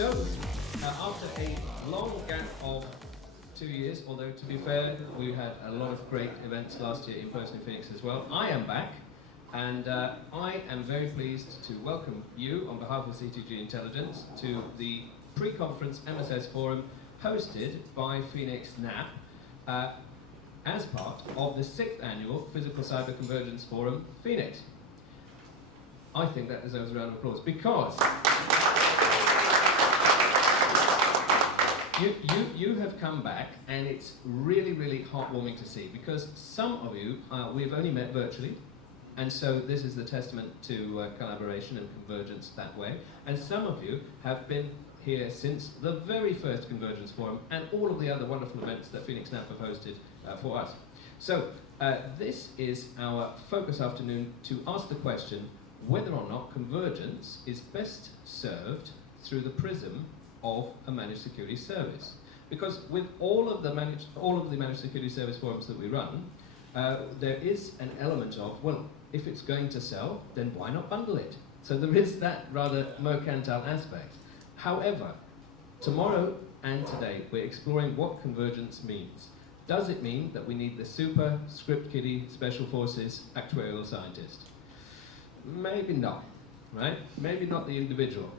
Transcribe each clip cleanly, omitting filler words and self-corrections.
So, after a long gap of 2 years, although to be fair, we had a lot of great events last year in person in Phoenix as well, I am back, and I am very pleased to welcome you on behalf of CTG Intelligence to the pre-conference MSS forum hosted by PhoenixNap as part of the 6th annual Physical Cyber Convergence Forum Phoenix. I think that deserves a round of applause because you have come back, and it's really, really heartwarming to see, because some of you we've only met virtually, and so this is the testament to collaboration and convergence that way, and some of you have been here since the very first Convergence Forum and all of the other wonderful events that PhoenixNap have hosted for us. So this is our focus afternoon to ask the question whether or not convergence is best served through the prism of a managed security service. Because with all of the managed security service forums that we run, there is an element of, well, if it's going to sell, then why not bundle it? So there is that rather mercantile aspect. However, tomorrow and today, we're exploring what convergence means. Does it mean that we need the super script kiddie special forces actuarial scientist? Maybe not, right? Maybe not the individual.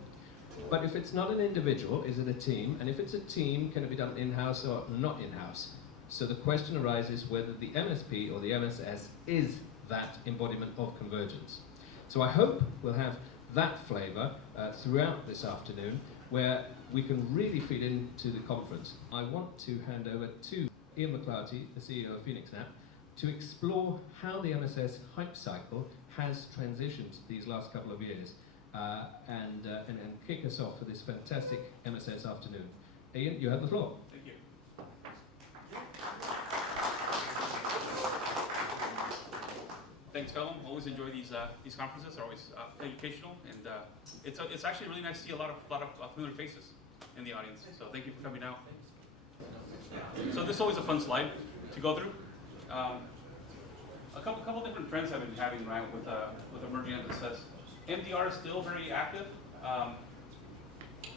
But if it's not an individual, is it a team? And if it's a team, can it be done in-house or not in-house? So the question arises whether the MSP or the MSS is that embodiment of convergence. So I hope we'll have that flavor throughout this afternoon, where we can really feed into the conference. I want to hand over to Ian McClarty, the CEO of PhoenixNap, to explore how the MSS Hypecycle has transitioned these last couple of years and kick us off for this fantastic MSS afternoon. Ian, you have the floor. Thank you. Thanks, Phelan. Always enjoy these conferences. They're always educational, and it's actually really nice to see a lot of familiar faces in the audience. So thank you for coming out. So this is always a fun slide to go through. A couple different trends I've been having right with emerging MSS. MDR is still very active.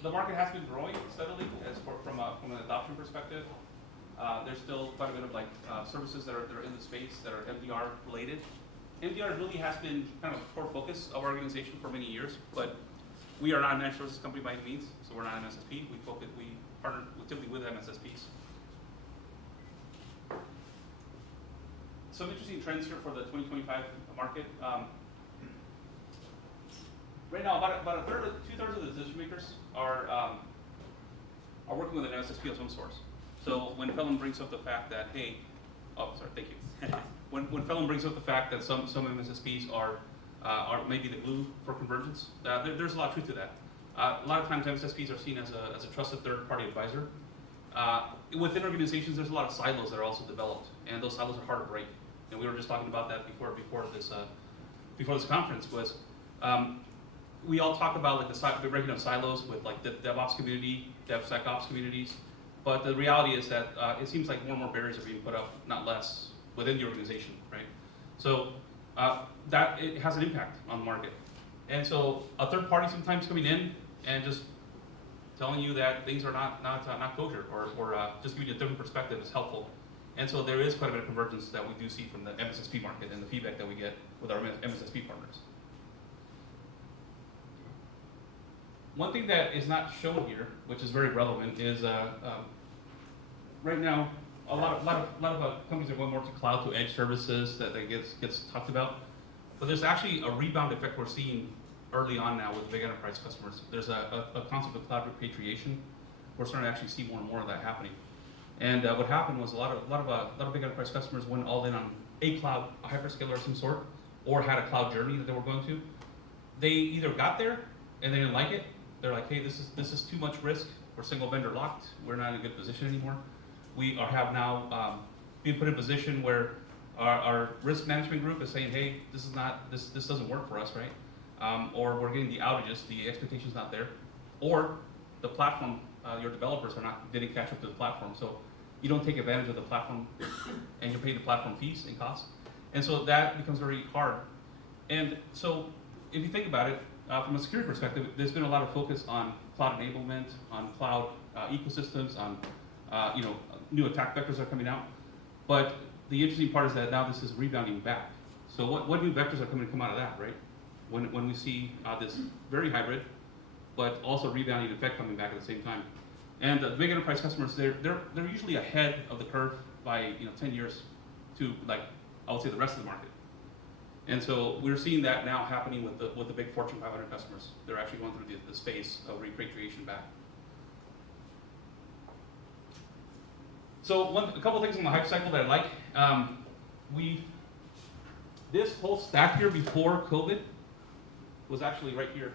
The market has been growing steadily from an adoption perspective. There's still quite a bit of services that are in the space that are MDR related. MDR really has been kind of a core focus of our organization for many years, but we are not a managed services company by any means, so we're not an MSSP. We partner typically with MSSPs. Some interesting trends here for the 2025 market. Right now, about two-thirds of the decision makers are working with an MSSP of some sort. So when Phelan brings up the fact that, hey, thank you. when Phelan brings up the fact that some MSSPs are maybe the glue for convergence, there's a lot of truth to that. A lot of times MSSPs are seen as a trusted third-party advisor. Within organizations, there's a lot of silos that are also developed, and those silos are hard to break. And we were just talking about that before this conference. Was we all talk about the breaking of silos with the DevOps community, DevSecOps communities, but the reality is that it seems like more and more barriers are being put up, not less, within the organization, right? So that it has an impact on the market. And so a third party sometimes coming in and just telling you that things are not kosher, or just giving you a different perspective is helpful. And so there is quite a bit of convergence that we do see from the MSSP market and the feedback that we get with our MSSP partners. One thing that is not shown here, which is very relevant, is right now a lot of companies are going more to cloud to edge services that gets talked about. But there's actually a rebound effect we're seeing early on now with big enterprise customers. There's a concept of cloud repatriation. We're starting to actually see more and more of that happening. And what happened was a lot of big enterprise customers went all in on a cloud, a hyperscaler of some sort, or had a cloud journey that they were going to. They either got there and they didn't like it. They're like, hey, this is too much risk. We're single vendor locked. We're not in a good position anymore. We have now been put in a position where our risk management group is saying, hey, this doesn't work for us, right? Or we're getting the outages, the expectation's not there, or the platform, your developers didn't catch up to the platform, so you don't take advantage of the platform, and you're paying the platform fees and costs, and so that becomes very hard. And so if you think about it, from a security perspective, there's been a lot of focus on cloud enablement, on cloud ecosystems, on new attack vectors are coming out. But the interesting part is that now this is rebounding back. So what new vectors are going to come out of that, right? When we see this very hybrid, but also rebounding effect coming back at the same time. And the big enterprise customers, they're usually ahead of the curve by 10 years to, like, I would say, the rest of the market. And so we're seeing that now happening with the big Fortune 500 customers. They're actually going through this phase of repatriation back. So a couple of things on the hype cycle that I like. This whole stack here before COVID was actually right here.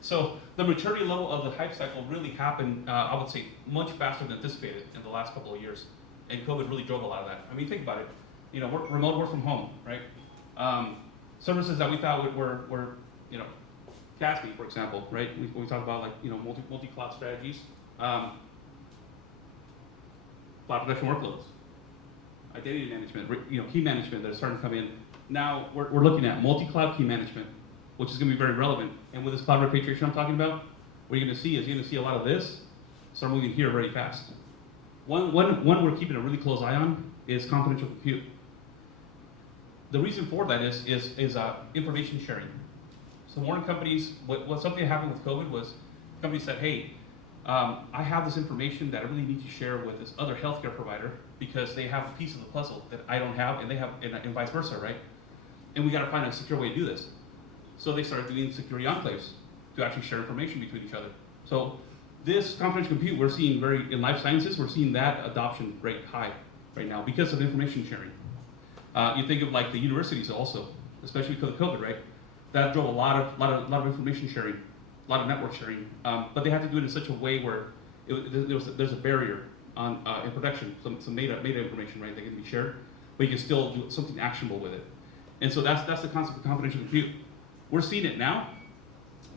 So the maturity level of the hype cycle really happened, I would say, much faster than anticipated in the last couple of years. And COVID really drove a lot of that. I mean, think about it. Remote work from home, right? Services that we thought were CASB, for example, right? We talk about multi-cloud strategies, cloud production workloads, identity management, key management that are starting to come in. Now we're looking at multi-cloud key management, which is going to be very relevant. And with this cloud repatriation I'm talking about, what you're going to see is a lot of this start moving here very fast. One we're keeping a really close eye on is confidential compute. The reason for that is information sharing. So more companies, what something happened with COVID was companies said, hey, I have this information that I really need to share with this other healthcare provider because they have a piece of the puzzle that I don't have, and they have, and vice versa, right? And we got to find a secure way to do this. So they started doing security enclaves to actually share information between each other. So this confidential compute we're seeing in life sciences, we're seeing that adoption rate high right now because of information sharing. You think of like the universities also, especially because of COVID, right? That drove a lot of information sharing, a lot of network sharing, but they had to do it in such a way where there's a barrier in production, some meta information, right? That can be shared, but you can still do something actionable with it. And so that's the concept of confidential compute. We're seeing it now,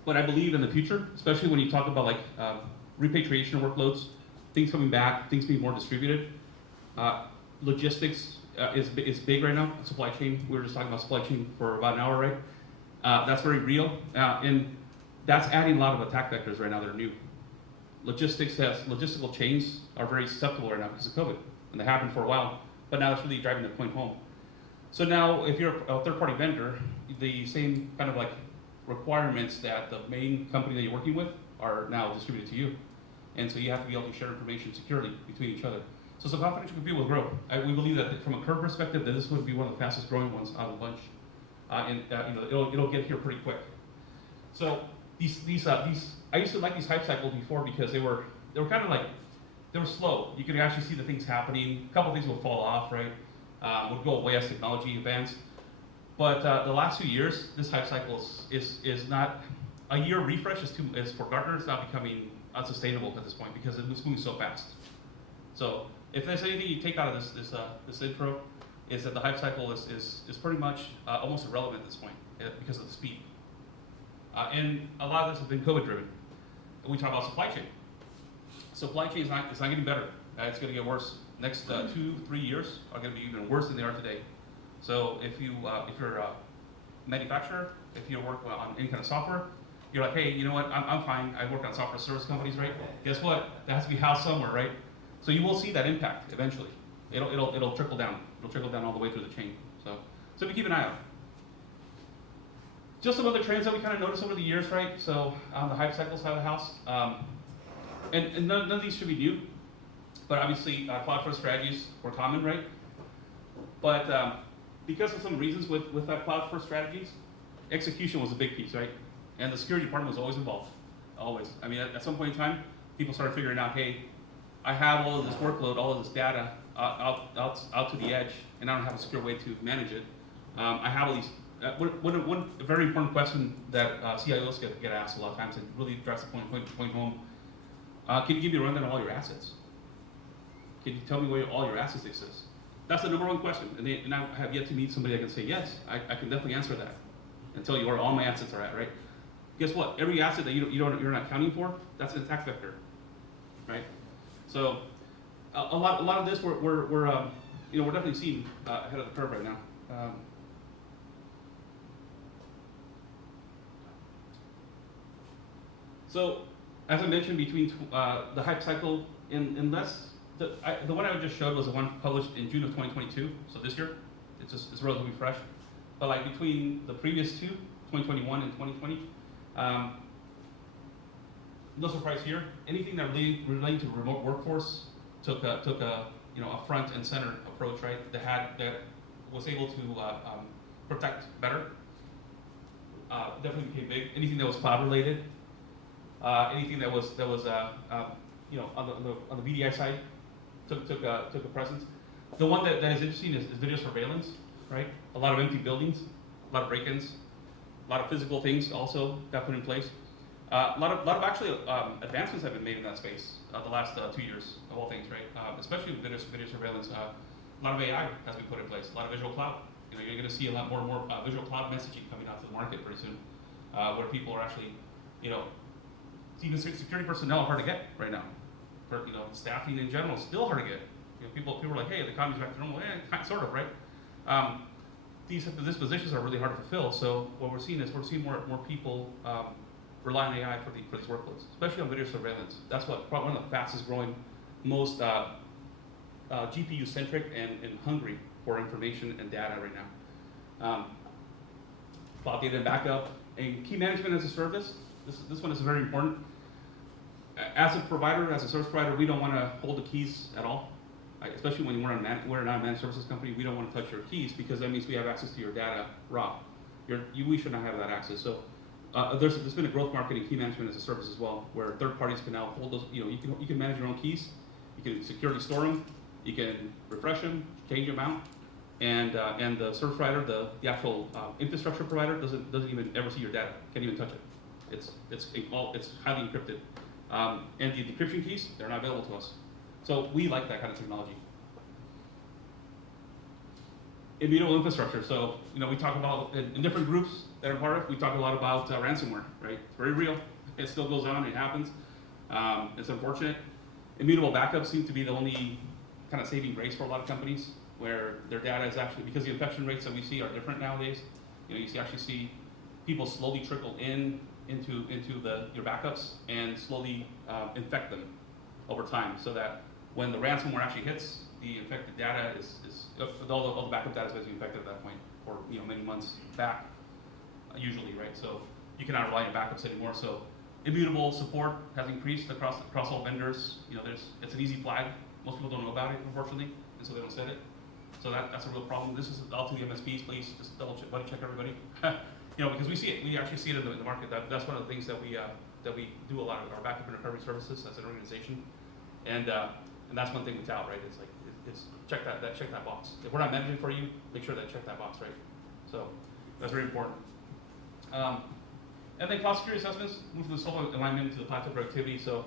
but I believe in the future, especially when you talk about like repatriation workloads, things coming back, things being more distributed. Logistics is big right now. Supply chain, we were just talking about supply chain for about an hour, right? That's very real, and that's adding a lot of attack vectors right now that are new. Logistical chains are very susceptible right now because of COVID, and they happened for a while, but now it's really driving the point home. So now, if you're a third-party vendor, the same kind of like requirements that the main company that you're working with are now distributed to you. And so you have to be able to share information securely between each other. So confidential compute will grow. We believe that from a curve perspective, that this would be one of the fastest growing ones out of the bunch. It'll get here pretty quick. So these I used to like these hype cycles before because they were kind of like, they were slow. You could actually see the things happening. A couple of things would fall off, right? Would go away as technology advanced. But the last few years, this hype cycle is not, a year refresh is for Gartner, it's not becoming unsustainable at this point because it's moving so fast. So if there's anything you take out of this intro, is that the hype cycle is pretty much almost irrelevant at this point because of the speed. And a lot of this has been COVID driven. We talk about supply chain. Supply chain it's not getting better. It's going to get worse. Next 2-3 years are going to be even worse than they are today. So if you're a manufacturer, if you work on any kind of software, you're like, hey, you know what? I'm fine. I work on software service companies, right? Guess what? That has to be housed somewhere, right? So you will see that impact eventually. It'll trickle down. It'll trickle down all the way through the chain. So we keep an eye out. Just some other trends that we kind of noticed over the years, right? So on the hype cycle side of the house, and none of these should be new, but obviously cloud-first strategies were common, right? But because of some reasons with that cloud-first strategies, execution was a big piece, right? And the security department was always involved, always. I mean, at some point in time, people started figuring out, hey, I have all of this workload, all of this data out to the edge, and I don't have a secure way to manage it. I have all these. One very important question that CIOs get asked a lot of times, and really drives the point home. Can you give me a rundown of all your assets? Can you tell me where all your assets exist? That's the number one question, and I have yet to meet somebody that can say, yes, I can definitely answer that and tell you where all my assets are at, right? Guess what? Every asset that you're not accounting for, that's an attack vector, right? So a lot of this we're definitely seeing ahead of the curve right now. So, as I mentioned, between the Hypecycle in less, the one I just showed was the one published in June of 2022, so this year. It's relatively fresh. But like between the previous two, 2021 and 2020, no surprise here. Anything that related to remote workforce took a a front and center approach, right? That was able to protect better. Definitely became big. Anything that was cloud related, anything that was on the VDI side took a presence. The one that is interesting is video surveillance, right? A lot of empty buildings, a lot of break-ins, a lot of physical things also got put in place. A lot of actually advancements have been made in that space the last 2 years of all things, right? Especially with video surveillance. A lot of AI has been put in place. A lot of visual cloud. You're going to see a lot more and more visual cloud messaging coming out to the market pretty soon, where people are actually, even security personnel are hard to get right now. For staffing in general is still hard to get. People are like, hey, the economy's back to normal. Sort of, right? These positions are really hard to fulfill. So what we're seeing is more people rely on AI for these workloads, especially on video surveillance. That's probably one of the fastest growing, most GPU centric and hungry for information and data right now. Cloud data and backup and key management as a service. This one is very important. As a provider, as a service provider, we don't want to hold the keys at all. Especially when we're not a managed services company, we don't want to touch your keys because that means we have access to your data raw. We should not have that access. So there's been a growth market in key management as a service as well, where third parties can now hold those. You can manage your own keys. You can securely store them. You can refresh them, change them out, and the service provider, the actual infrastructure provider, doesn't even ever see your data. Can't even touch it. It's highly encrypted, and the decryption keys, they're not available to us. So we like that kind of technology. Immutable infrastructure. So we talk about in different groups that are part of. We talk a lot about ransomware, right? It's very real. It still goes on. It happens. It's unfortunate. Immutable backup seems to be the only kind of saving grace for a lot of companies, where their data is actually, because the infection rates that we see are different nowadays. You actually see people slowly trickle into your backups and slowly infect them over time, so that when the ransomware actually hits, the infected data is all the backup data is basically infected at that point, or many months back, usually, right? So you cannot rely on backups anymore. So immutable support has increased across all vendors. It's an easy flag. Most people don't know about it, unfortunately, and so they don't set it. So that's a real problem. This is all to the MSPs. Please just buddy check everybody. Because we see it. We actually see it in the market. That's one of the things that we do a lot of our backup and recovery services as an organization. And that's one thing that's out, right? It's check that box. If we're not managing for you, make sure that check that box, right? So that's very important. And then cloud security assessments, move from the solo alignment to the plateau productivity. So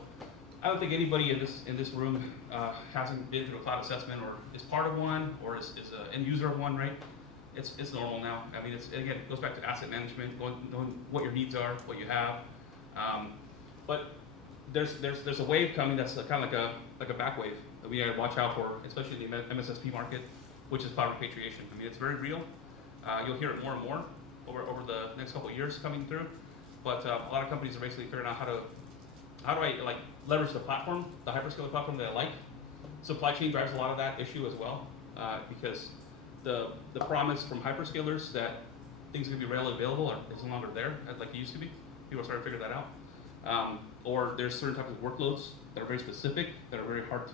I don't think anybody in this room hasn't been through a cloud assessment or is part of one or is an end user of one, right? It's normal now. I mean, it goes back to asset management, knowing what your needs are, what you have. But there's a wave coming that's kind of like a back wave that we gotta watch out for, especially in the MSSP market, which is cloud repatriation. I mean, it's very real. You'll hear it more and more over the next couple of years coming through. But a lot of companies are basically figuring out how do I leverage the platform, the hyperscaler platform that I like. Supply chain drives a lot of that issue as well, because the promise from hyperscalers that things can be readily available is no longer there like it used to be. People are starting to figure that out. Or there's certain types of workloads that are very specific, that are very hard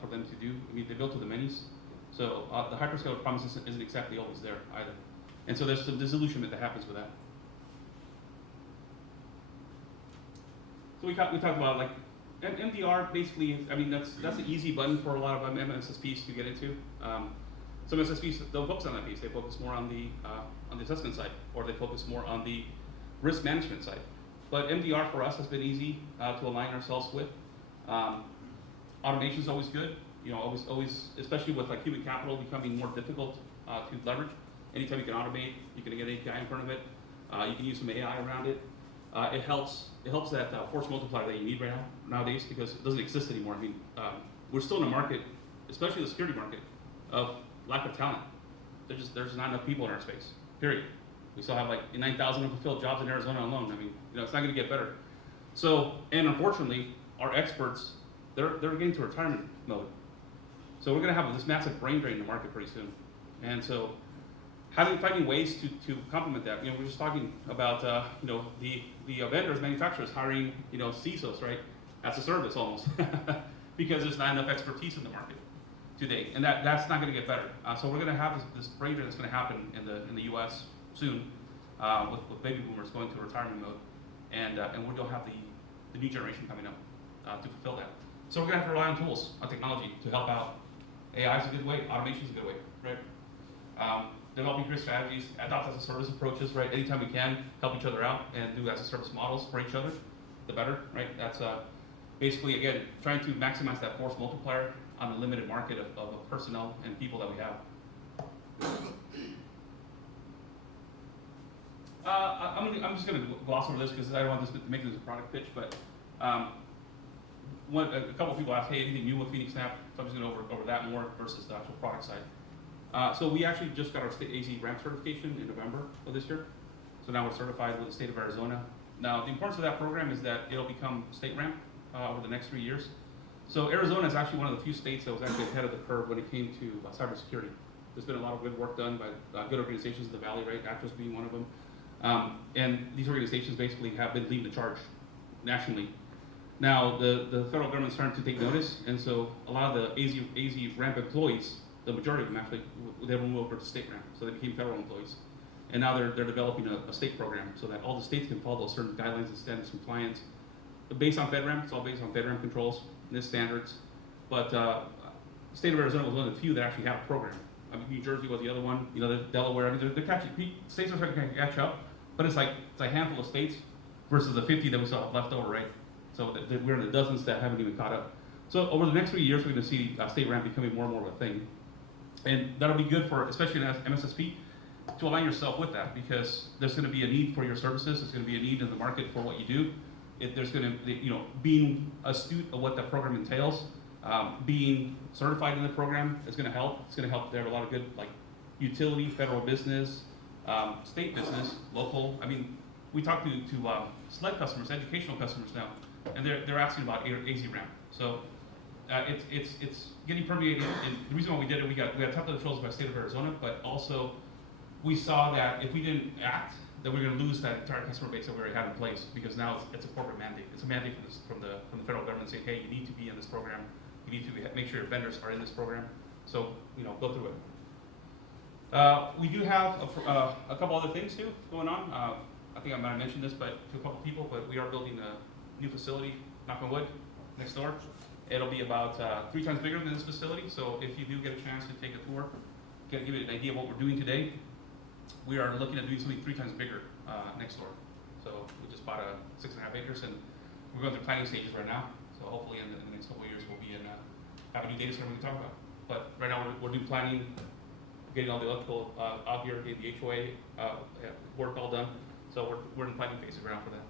for them to do. I mean, they built to the minis. So the hyperscaler promise isn't exactly always there either. And so there's some disillusionment that happens with that. So we talked about like MDR basically. I mean, that's the easy button for a lot of MSSPs to get into. Some MSSPs don't focus on that piece. They focus more on the assessment side, or they focus more on the risk management side. But MDR for us has been easy to align ourselves with. Automation is always good. Always, especially with like human capital becoming more difficult to leverage. Anytime you can automate, you can get an API in front of it. You can use some AI around it. It helps that force multiplier that you need right nowadays, because it doesn't exist anymore. I mean, we're still in a market, especially the security market, of lack of talent. There's not enough people in our space. Period. We still have like 9,000 unfulfilled jobs in Arizona alone. I mean, it's not going to get better. So, and unfortunately, our experts, they're getting to retirement mode. So we're going to have this massive brain drain in the market pretty soon. And so finding ways to complement that. You know, we're just talking about, you know, the vendors, manufacturers hiring, you know, CISOs, right? As a service almost, because there's not enough expertise in the market today. And that's not going to get better. So we're going to have this brain drain that's going to happen in the US soon, with baby boomers going to retirement mode. And we don't have the new generation coming up to fulfill that. So we're going to have to rely on tools, on technology to help out. AI is a good way, automation is a good way, right? Developing great strategies, adopt as a service approaches, right? Anytime we can, help each other out and do as a service models for each other, the better, right? That's basically, again, trying to maximize that force multiplier on the limited market of personnel and people that we have. I'm just going to gloss over this because I don't want this to make this a product pitch, but a couple of people asked, hey, anything new with PhoenixNap? So I'm just going to over that more versus the actual product side. So we actually just got our state AZ ramp certification in November of this year. So now we're certified with the state of Arizona. Now the importance of that program is that it'll become state ramp over the next 3 years. So Arizona is actually one of the few states that was actually ahead of the curve when it came to cybersecurity. There's been a lot of good work done by good organizations in the Valley, right? Actros being one of them. And these organizations basically have been leading the charge nationally. Now the federal government's starting to take notice, and so a lot of the AZ ramp employees, the majority of them actually, they were moved over to state ramp, so they became federal employees. And now they're developing a state program so that all the states can follow certain guidelines and standards compliance. Based on FedRAMP, it's all based on FedRAMP controls, NIST standards. But the state of Arizona was one of the few that actually had a program. I mean, New Jersey was the other one, you know, Delaware, I mean, they're catching, states are starting to catch up, but it's like a handful of states versus the 50 that we still have left over, right? So we're in the dozens that haven't even caught up. So over the next 3 years, we're going to see state ramp becoming more and more of a thing. And that'll be good for, especially in MSSP, to align yourself with that, because there's going to be a need for your services. There's going to be a need in the market for what you do. There's going to, you know, being astute of what that program entails, being certified in the program is going to help. It's going to help. There are a lot of good, like, utility, federal business, state business, local. I mean, we talk to select customers, educational customers now, and they're asking about AZ ramp. So it's getting permeated. And the reason why we did it, we got tapped on the shoulders by the state of Arizona, but also we saw that if we didn't act, that we're going to lose that entire customer base that we already had in place, because now it's a corporate mandate. It's a mandate from the federal government saying, hey, you need to be in this program. You need to make sure your vendors are in this program. So, you know, go through it. We do have a couple other things too going on. I think I might have mentioned this, but to a couple people, but we are building a new facility, knock on wood, next door. It'll be about 3 times bigger than this facility. So if you do get a chance to take a tour, give you an idea of what we're doing today, we are looking at doing something 3 times bigger next door. So we just bought 6.5 acres, and we're going through planning stages right now. So hopefully in the next couple of years we'll be in have a new data center we can talk about. But right now we're doing planning, getting all the electrical out here, getting the HOA work all done. So we're in planning phases right now for that.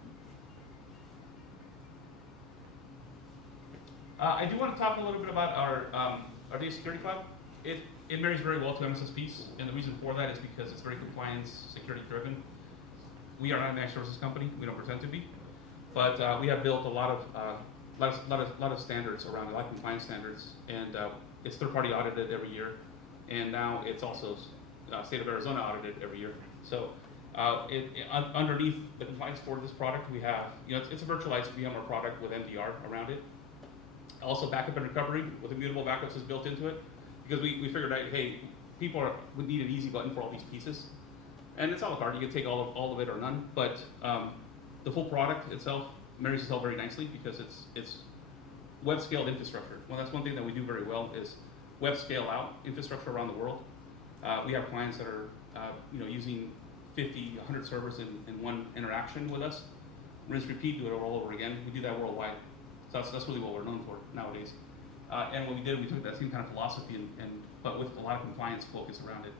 I do want to talk a little bit about our data security cloud. It marries very well to MSSPs, and the reason for that is because it's very compliance, security driven. We are not a managed services company; we don't pretend to be, but we have built a lot of standards around it, like compliance standards, and it's third-party audited every year, and now it's also state of Arizona audited every year. So underneath the compliance for this product, we have, you know, it's a virtualized VMware product with MDR around it. Also, backup and recovery with immutable backups is built into it, because we figured out, hey, people would need an easy button for all these pieces, and it's a la carte. You can take all of it or none, but the full product itself marries itself very nicely because it's web scaled infrastructure. Well, that's one thing that we do very well is web scale out infrastructure around the world. We have clients that are using 50, 100 servers in one interaction with us. Rinse, repeat, do it all over again. We do that worldwide. So that's really what we're known for nowadays. And what we did, we took that same kind of philosophy, but with a lot of compliance focus around it.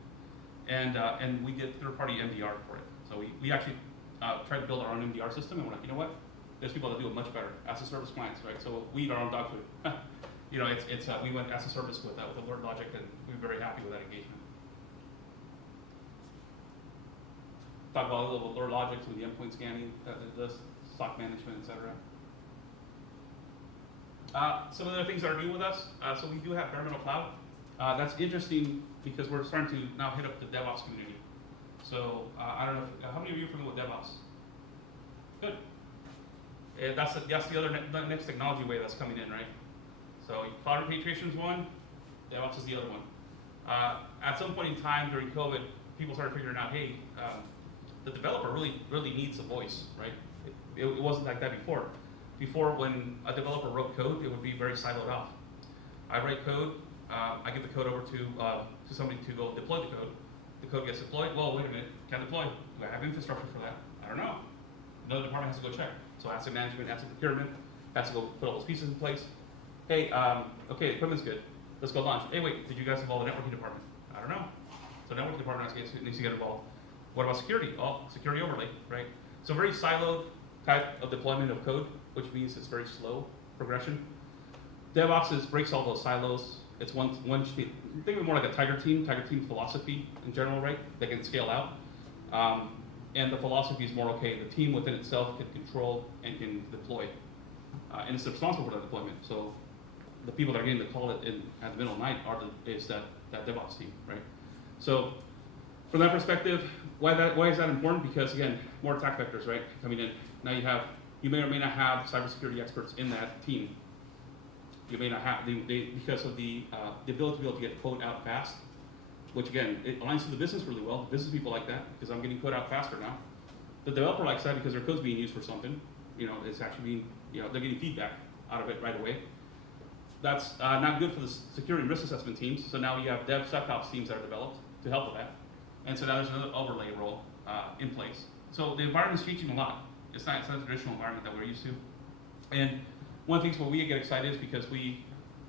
And we did third-party MDR for it. So we actually tried to build our own MDR system, and we're like, you know what? There's people that do it much better as a service clients, right? So we eat our own dog food. We went as a service with Alert Logic, and we were very happy with that engagement. Talk about a little Alert Logic with the endpoint scanning, the SOC management, et cetera. Some of the other things that are new with us, so we do have bare metal cloud. That's interesting because we're starting to now hit up the DevOps community. So I don't know, how many of you are familiar with DevOps? Good. That's the other the next technology wave that's coming in, right? So cloud repatriation is one, DevOps is the other one. At some point in time during COVID, people started figuring out, hey, the developer really needs a voice, right? It wasn't like that before. Before, when a developer wrote code, it would be very siloed off. I write code, I give the code over to somebody to go deploy the code. The code gets deployed. Well, wait a minute, can't deploy. Do I have infrastructure for that? I don't know. Another department has to go check. So asset management, asset procurement, has to go put all those pieces in place. Hey, okay, the equipment's good. Let's go launch. Hey, wait, did you guys involve the networking department? I don't know. So networking department needs to get involved. What about security? Oh, security overlay, right? So very siloed type of deployment of code, which means it's very slow progression. DevOps breaks all those silos. It's one think of it more like a tiger team philosophy in general, right? That can scale out. And the philosophy is more, okay, the team within itself can control and can deploy. And it's responsible for that deployment. So the people that are getting the call at the middle of the night is that DevOps team, right? So from that perspective, why is that important? Because again, more attack vectors, right, coming in. Now you may or may not have cybersecurity experts in that team. You may not have, because of the ability to be able to get code out fast, which again, it aligns to the business really well. The business people like that because I'm getting code out faster now. The developer likes that because their code's being used for something. You know, it's actually being, they're getting feedback out of it right away. That's not good for the security and risk assessment teams. So now you have DevSecOps teams that are developed to help with that. And so now there's another overlay role in place. So the environment's changing a lot. It's not a traditional environment that we're used to. And one of the things where we get excited is because we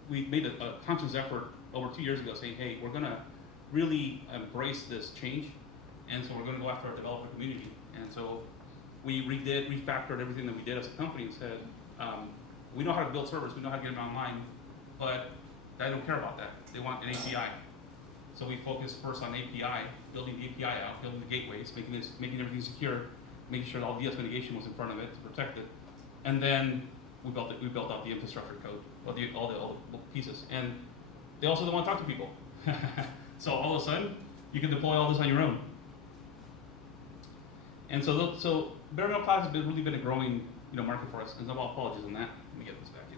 made a conscious effort over 2 years ago saying, hey, we're gonna really embrace this change. And so we're gonna go after our developer community. And so we refactored everything that we did as a company and said, we know how to build servers, we know how to get them online, but they don't care about that. They want an API. So we focused first on API, building the API out, building the gateways, making everything secure, making sure that all DS mitigation was in front of it to protect it. And then we built out the infrastructure code, all the pieces. And they also don't want to talk to people. So all of a sudden, you can deploy all this on your own. And so bare metal cloud has really been a growing market for us. And no apologies on that. Let me get this back in.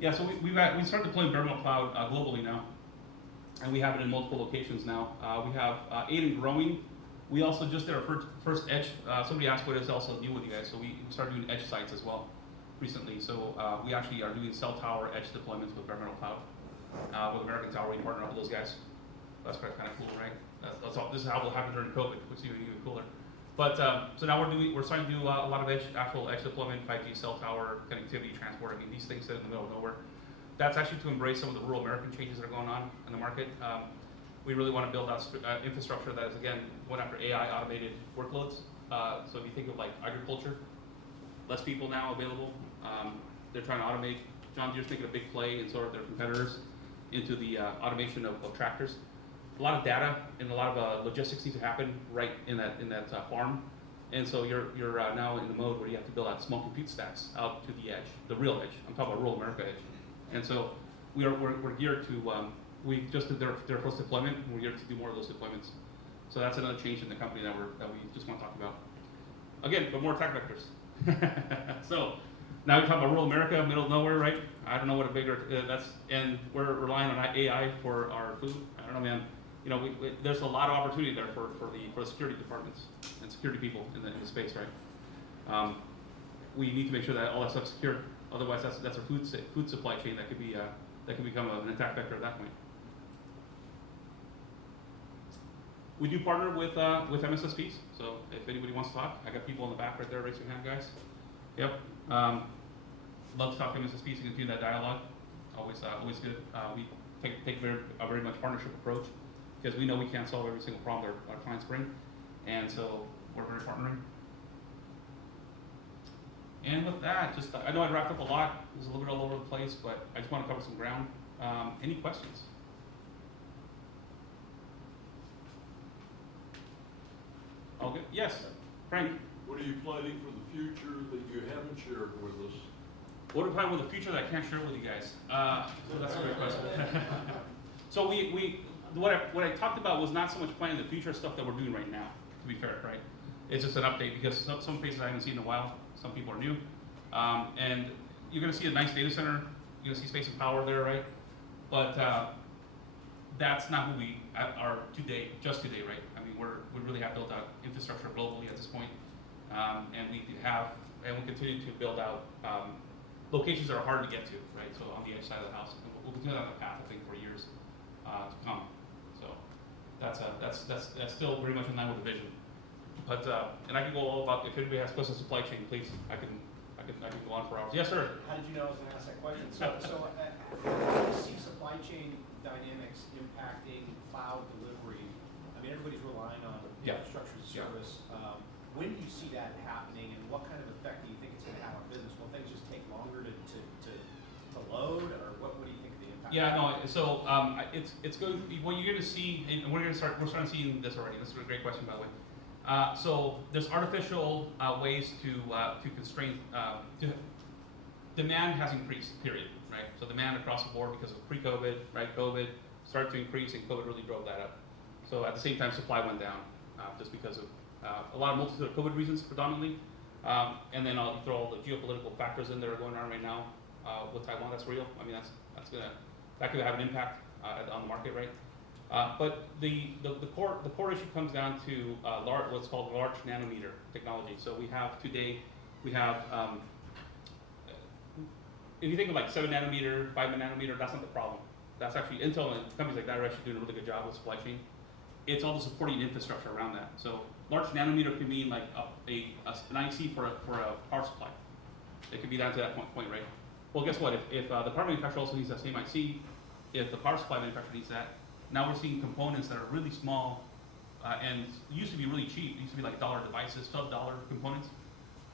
Yeah, so we started deploying bare metal cloud globally now, and we have it in multiple locations now. We have 8 and growing. We also just did our first edge. Somebody asked what is also new with you guys, so we started doing edge sites as well recently. So we actually are doing cell tower edge deployments with bare metal cloud. With American Tower, we partner up with those guys. That's kind of cool, right? This is how it will happen during COVID, which is even cooler. But so now we're starting to do a lot of actual edge deployment, 5G cell tower connectivity, transport. I mean, these things sit in the middle of nowhere. That's actually to embrace some of the rural American changes that are going on in the market. We really want to build out infrastructure that is, again, going after AI automated workloads. So if you think of like agriculture, less people now available. They're trying to automate. John Deere's making a big play, and so are their competitors, into the automation of tractors. A lot of data and a lot of logistics need to happen right in that farm, and so you're now in the mode where you have to build out small compute stacks out to the edge, the real edge. I'm talking about rural America edge, and so we're geared to. We just did their first deployment, and we're geared to do more of those deployments. So that's another change in the company that we just want to talk about. Again, but more attack vectors. So now we talk about rural America, middle of nowhere, right? I don't know what a bigger and we're relying on AI for our food. I don't know, man. There's a lot of opportunity there for the security departments and security people in the space, right? We need to make sure that all that stuff's secure. Otherwise, that's a food supply chain that could become an attack vector at that point. We do partner with MSSPs. So if anybody wants to talk, I got people in the back right there. Raise your hand, guys. Yep. Love to talk to MSSPs and continue that dialogue. Always good. We take a very much partnership approach, because we know we can't solve every single problem our clients bring, and so we're very partnering. And with that, just I know I wrapped up a lot. It was a little bit all over the place, but I just want to cover some ground. Any questions? All good? Yes, Frank. What are you planning for the future that you haven't shared with us? What are we planning with the future that I can't share with you guys? So that's a great question. So what I talked about was not so much planning the future stuff that we're doing right now, to be fair, right? It's just an update because some places I haven't seen in a while, some people are new. And you're gonna see a nice data center, you're gonna see space and power there, right? But that's not who we are today, just today, right? I mean, we really have built out infrastructure globally at this point. And we continue to build out locations that are hard to get to, right? So on the edge side of the house, and we'll continue on that path, I think, for years to come. So that's still very much in line with the vision. But and I can go all about, if anybody has questions on supply chain, please, I can go on for hours. Yes, sir. How did you know I was going to ask that question? So how do you see supply chain dynamics impacting cloud delivery? I mean, everybody's relying on infrastructure as a service. When do you see that happening, and what kind of effect do you think it's going to have on business? Will things just take longer to load, or what do you think the impact? Yeah, no. So it's going. What you're going to see, and we're starting to see this already. This is a great question, by the way. So there's artificial ways to constrain. Demand has increased, period, right? So demand across the board because of pre-COVID, right? COVID started to increase, and COVID really drove that up. So at the same time, supply went down just because of a lot of multitude of COVID reasons, predominantly. And then I'll throw all the geopolitical factors in that are going on right now with Taiwan. That's real. I mean, that could have an impact on the market, right? But the core issue comes down to what's called large nanometer technology. So we have today, if you think of like 7 nanometer, 5 nanometer, that's not the problem. That's actually, Intel and companies like that are actually doing a really good job with supply chain. It's all the supporting infrastructure around that. So large nanometer could mean like an IC for a power supply. It could be down to that point, right? Well, guess what? If the power manufacturer also needs that same IC, if the power supply manufacturer needs that, now we're seeing components that are really small and used to be really cheap. It used to be like dollar devices, sub-dollar components,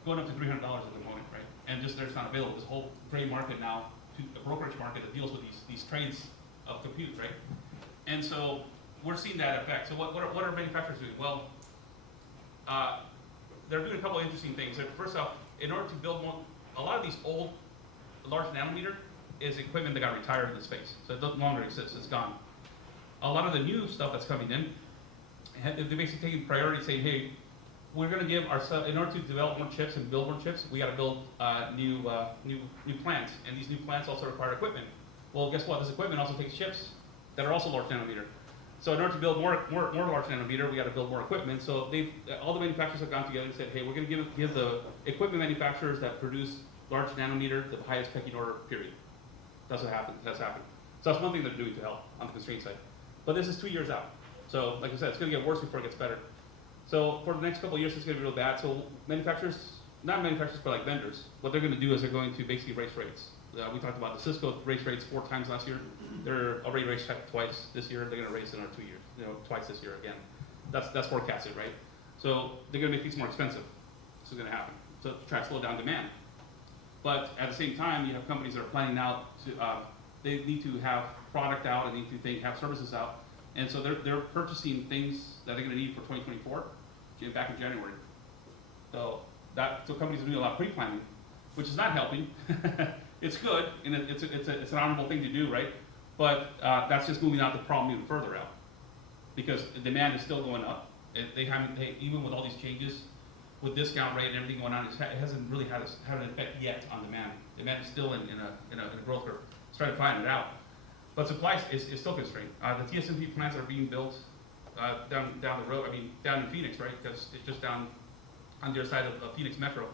going up to $300 a component, right? And just they're just not available. This whole gray market now, a brokerage market that deals with these trades of compute, right? And so we're seeing that effect. So what are manufacturers doing? Well, they're doing a couple of interesting things. First off, in order to build more, a lot of these old large nanometer is equipment that got retired in the space. So it no longer exists, it's gone. A lot of the new stuff that's coming in, they're basically taking priority, saying, hey, we're going to give ourselves, in order to develop more chips and build more chips, we got to build new plants, and these new plants also require equipment. Well, guess what? This equipment also takes chips that are also large nanometer. So in order to build more large nanometer, we got to build more equipment. So all the manufacturers have gone together and said, hey, we're going to give the equipment manufacturers that produce large nanometer the highest pecking order, period. That's what happened. That's happened. So that's one thing they're doing to help on the constraint side. But this is 2 years out. So like I said, it's going to get worse before it gets better. So for the next couple of years, it's going to be real bad. So manufacturers, not manufacturers, but like vendors, what they're going to do is they're going to basically raise rates. We talked about the Cisco raised rates 4 times last year. They're already raised twice this year. They're going to raise it in another 2 years, twice this year again. That's forecasted, right? So they're going to make things more expensive. This is going to happen. So to try to slow down demand. But at the same time, you have companies that are planning out to, they need to have product out and need to have services out. And so they're purchasing things that they're going to need for 2024 back in January. So companies are doing a lot of pre-planning, which is not helping. It's good, and it's an honorable thing to do, right? But that's just moving out the problem even further out, because the demand is still going up. Even with all these changes, with discount rate and everything going on, it hasn't really had an effect yet on demand. Demand is still in a growth curve. It's trying to find it out. But supply is still constrained. The TSMC plants that are being built down the road, down in Phoenix, right? Because it's just down on the other side of Phoenix Metro.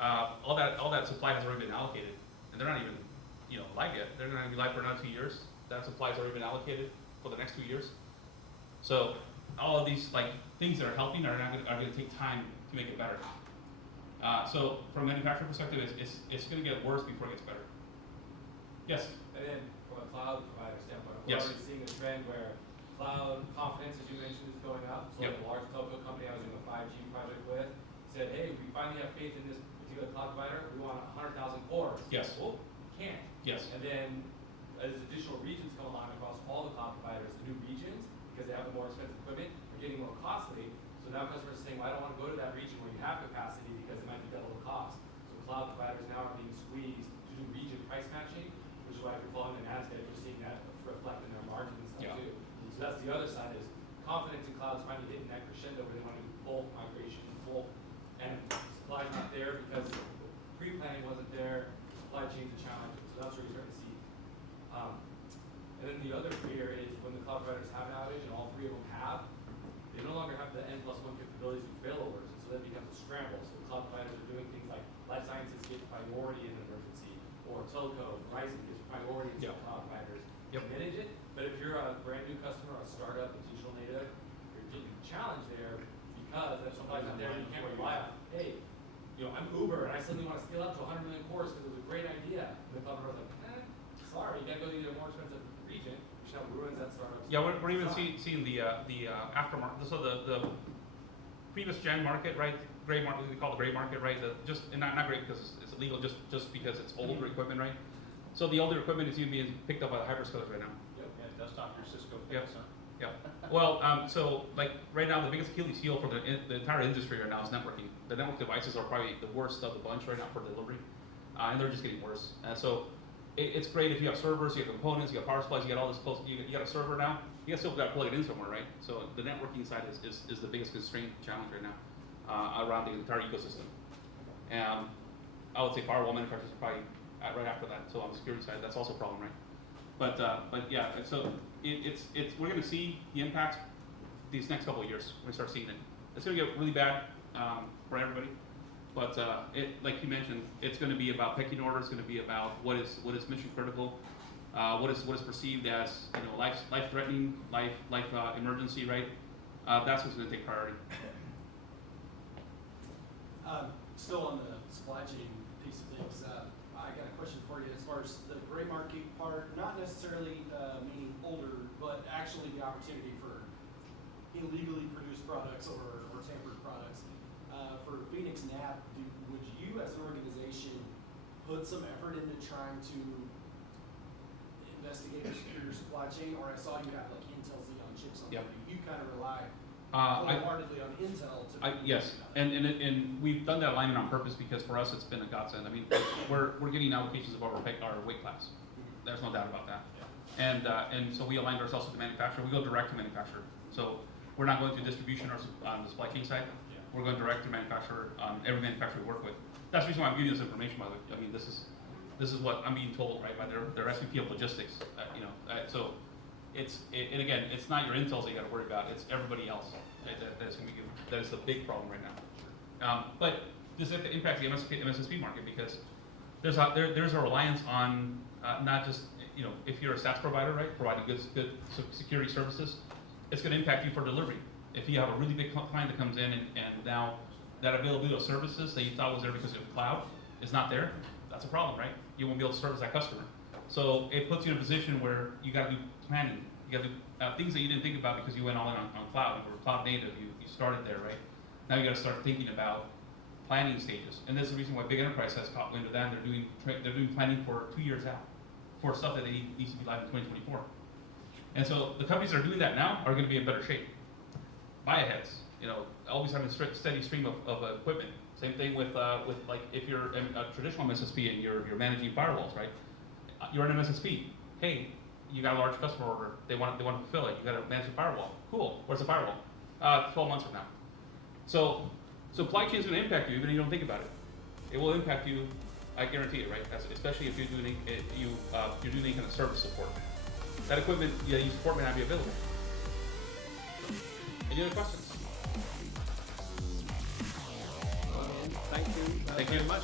All that supply has already been allocated, and they're not even live yet. They're going to be live for another 2 years. That supply has already been allocated for the next 2 years. So all of these things that are helping are going to take time to make it better. So from a manufacturer perspective, it's going to get worse before it gets better. Yes. And then from a cloud provider standpoint, we're Yes. already seeing a trend where cloud confidence, as you mentioned, is going up. So Yep. like a large telco company I was doing a 5G project with said, hey, we finally have faith in this you a cloud provider, we want 100,000 cores. Yes. Well, can't. Yes. And then as additional regions come along across all the cloud providers, the new regions, because they have the more expensive equipment, are getting more costly. So now customers are saying, well, I don't want to go to that region where you have capacity because it might be double the cost. So cloud providers now are being squeezed to do region price matching, which is why if you're following the NASDAQ, you're seeing that reflect in their margins and stuff too. So that's the other side is confidence in cloud is finally hitting that crescendo where they want to do bulk migration, bulk, and supply's not there because pre-planning wasn't there, supply chain's a challenge. So that's where you're starting to see. And then the other fear is when the cloud providers have an outage, and all three of them have, they no longer have the N+1 capabilities of failovers, and so that becomes a scramble. So the cloud providers are doing things like life sciences get priority in an emergency, or telco, Verizon gets priority to cloud providers to manage it. But if you're a brand new customer, a startup, a digital native, you're getting challenged there because that supply's not there and you can't rely on, hey, I'm Uber and I suddenly want to scale up to 100 million cores because it was a great idea. And the cloud provider's like, sorry, you gotta go to the more expensive region, which now ruins that startup. Yeah, we're even seeing the aftermarket. So the previous gen market, right? Gray market, we call the gray market, right? Not great because it's illegal, just because it's older equipment, right? So the older equipment is even being picked up by the hyperscalers right now. Yep, and dust off your Cisco Yep. picks, huh? Yeah. Well, so like right now, the biggest Achilles heel for the entire industry right now is networking. The network devices are probably the worst of the bunch right now for delivery, and they're just getting worse. And so it's great if you have servers, you have components, you have power supplies, you got all this close. You got a server now. You still got to plug it in somewhere, right? So the networking side is the biggest constraint challenge right now around the entire ecosystem. And I would say firewall manufacturers are probably right after that. So on the security side, that's also a problem, right? But yeah, so we're going to see the impact these next couple of years. We're going to start seeing it. It's going to get really bad for everybody. But like you mentioned, it's going to be about pecking order. It's going to be about what is mission critical, what is perceived as life threatening, life emergency, right? That's what's going to take priority. Still on the supply chain piece of things, I got a question for you as far as the gray market part, not necessarily meaning older, but actually the opportunity for illegally produced products or tampered products. For PhoenixNap, would you as an organization put some effort into trying to investigate or secure your supply chain? Or I saw you have like Intel Xeon chips on there. You kind of rely wholeheartedly on Intel to yes, and we've done that alignment on purpose because for us it's been a godsend. I mean, we're getting allocations of our weight class. There's no doubt about that. And so we aligned ourselves with the manufacturer. We go direct to manufacturer. So we're not going through distribution or on the supply chain side. We're going direct to manufacturer. Every manufacturer we work with. That's the reason why I'm giving you this information. By the way, I mean this is what I'm being told, right, by their SVP of logistics. So and again, it's not your Intels that you got to worry about. It's everybody else that's going to be given. That is the big problem right now. But this impacts the MSSP market because there's a reliance on not just if you're a SaaS provider, right, providing good security services, it's going to impact you for delivery. If you have a really big client that comes in and now that availability of services that you thought was there because of cloud is not there, that's a problem, right? You won't be able to service that customer. So it puts you in a position where you got to do planning. You got to do things that you didn't think about because you went all in on cloud. You were cloud native. You started there, right? Now you got to start thinking about planning stages. And that's the reason why big enterprise has caught wind of that. And they're doing planning for 2 years out for stuff that needs to be live in 2024. And so the companies that are doing that now are going to be in better shape. Buy-aheads, always having a steady stream of equipment. Same thing with like if you're a traditional MSSP and you're managing firewalls, right? You're an MSSP. Hey, you got a large customer order. They want to fulfill it. You got to manage the firewall. Cool. Where's the firewall? 12 months from now. So supply chain is going to impact you even if you don't think about it. It will impact you. I guarantee it, right? Especially if you're doing any kind of service support. That equipment you support may not be available. Any other questions? Thank you. Thank you very much.